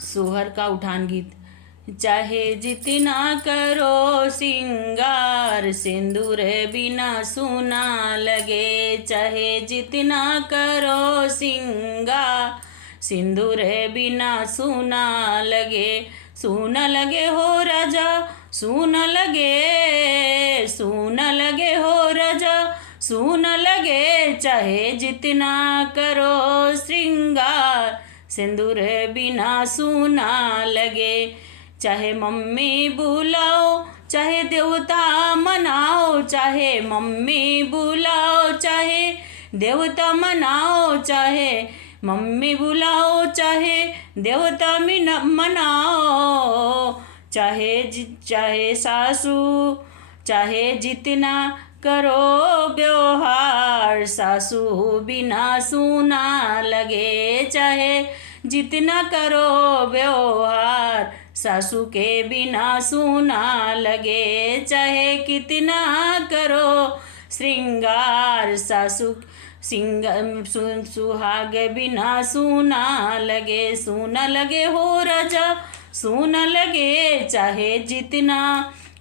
सोहर का उठान गीत। चाहे जितना करो सिंगार, सिंदूर बिना सूना लगे। चाहे जितना करो सिंगार, सिंदूर बिना सूना लगे। सूना लगे हो राजा, सूना लगे, सूना लगे हो राजा, सूना लगे। चाहे जितना करो श्रृंगार, सिंदूर बिना सूना लगे। चाहे मम्मी बुलाओ, चाहे देवता मनाओ। चाहे मम्मी बुलाओ, चाहे देवता मनाओ। चाहे मम्मी बुलाओ, चाहे देवता मनाओ। चाहे सासू, चाहे जितना करो व्यवहार, सासू बिना सूना लगे। चाहे जितना करो व्यवहार, सासू के बिना सूना लगे। चाहे कितना करो श्रृंगार, सासू सुहाग बिना सूना लगे। सूना लगे हो राजा, सूना लगे। चाहे जितना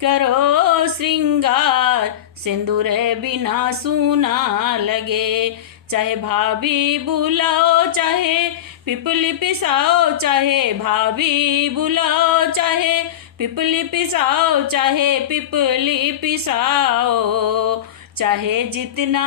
करो श्रृंगार, सिंदूर बिना सूना लगे। चाहे भाभी बुलाओ, चाहे पिपली पिसाओ। चाहे भाभी बुलाओ, चाहे पिपली पिसाओ। चाहे पिपली पिसाओ। चाहे जितना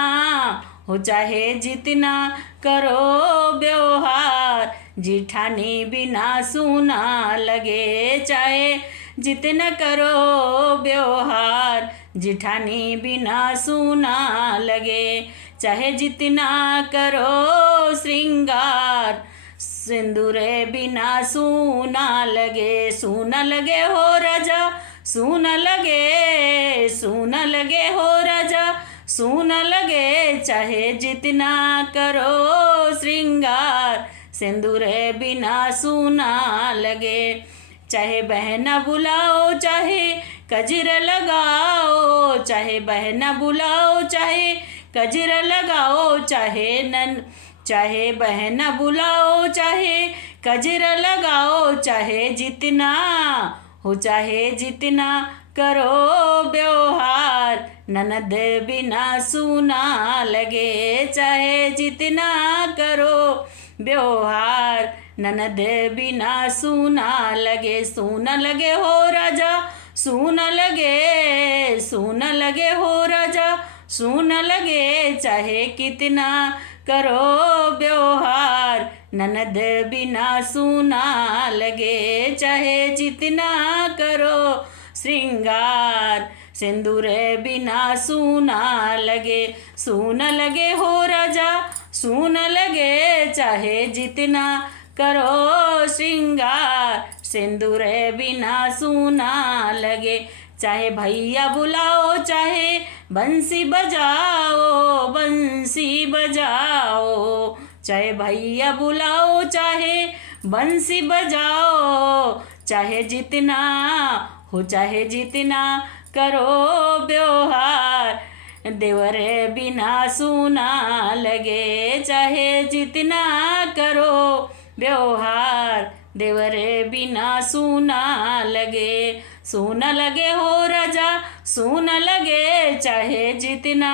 हो, चाहे जितना करो व्यवहार, जिठानी बिना सूना लगे। चाहे जितना करो व्यवहार, जिठानी बिना सूना लगे। चाहे जितना करो श्रृंगार, सिंदूर बिना सूना लगे। सूना लगे हो राजा, सूना लगे, सूना लगे हो राजा, सूना लगे। चाहे जितना करो श्रृंगार, सिंदूर बिना सूना लगे। चाहे बहना बुलाओ, चाहे कजरा लगाओ। चाहे बहना बुलाओ, चाहे कजरा लगाओ। चाहे बहना बुलाओ, चाहे कजरा लगाओ। चाहे जितना हो, चाहे जितना करो व्यवहार, ननद बिना सूना लगे। चाहे जितना करो व्यवहार, ननद बिना सूना लगे। सूना लगे हो राजा, सूना लगे, सूना लगे हो राजा, सूना लगे। चाहे कितना करो व्यवहार, ननद बिना सूना लगे। चाहे जितना करो श्रृंगार, सिंदूर बिना सूना लगे। सूना लगे हो राजा, सूना लगे। चाहे जितना करो श्रृंगार, सिंदूर बिना सूना लगे। चाहे भैया बुलाओ, चाहे बंसी बजाओ, बंसी बजाओ। चाहे भैया बुलाओ, चाहे बंसी बजाओ। चाहे जितना हो, चाहे जितना करो व्यवहार, देवर बिना सूना लगे। चाहे जितना करो व्यवहार, देवर बिना सूना लगे। सूना लगे हो राजा, सूना लगे। चाहे जितना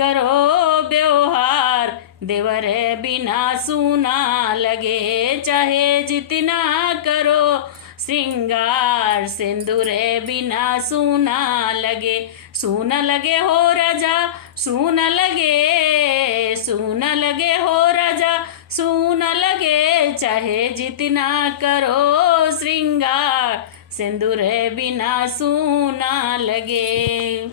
करो व्यवहार, देवर बिना सूना लगे। चाहे जितना करो श्रृंगार, सिंदूर बिना सूना लगे। सूना लगे हो राजा, सूना लगे, सूना लगे हो राजा, सूना लगे। चाहे जितना करो श्रृंगार, सिंदूर बिना सूना लगे।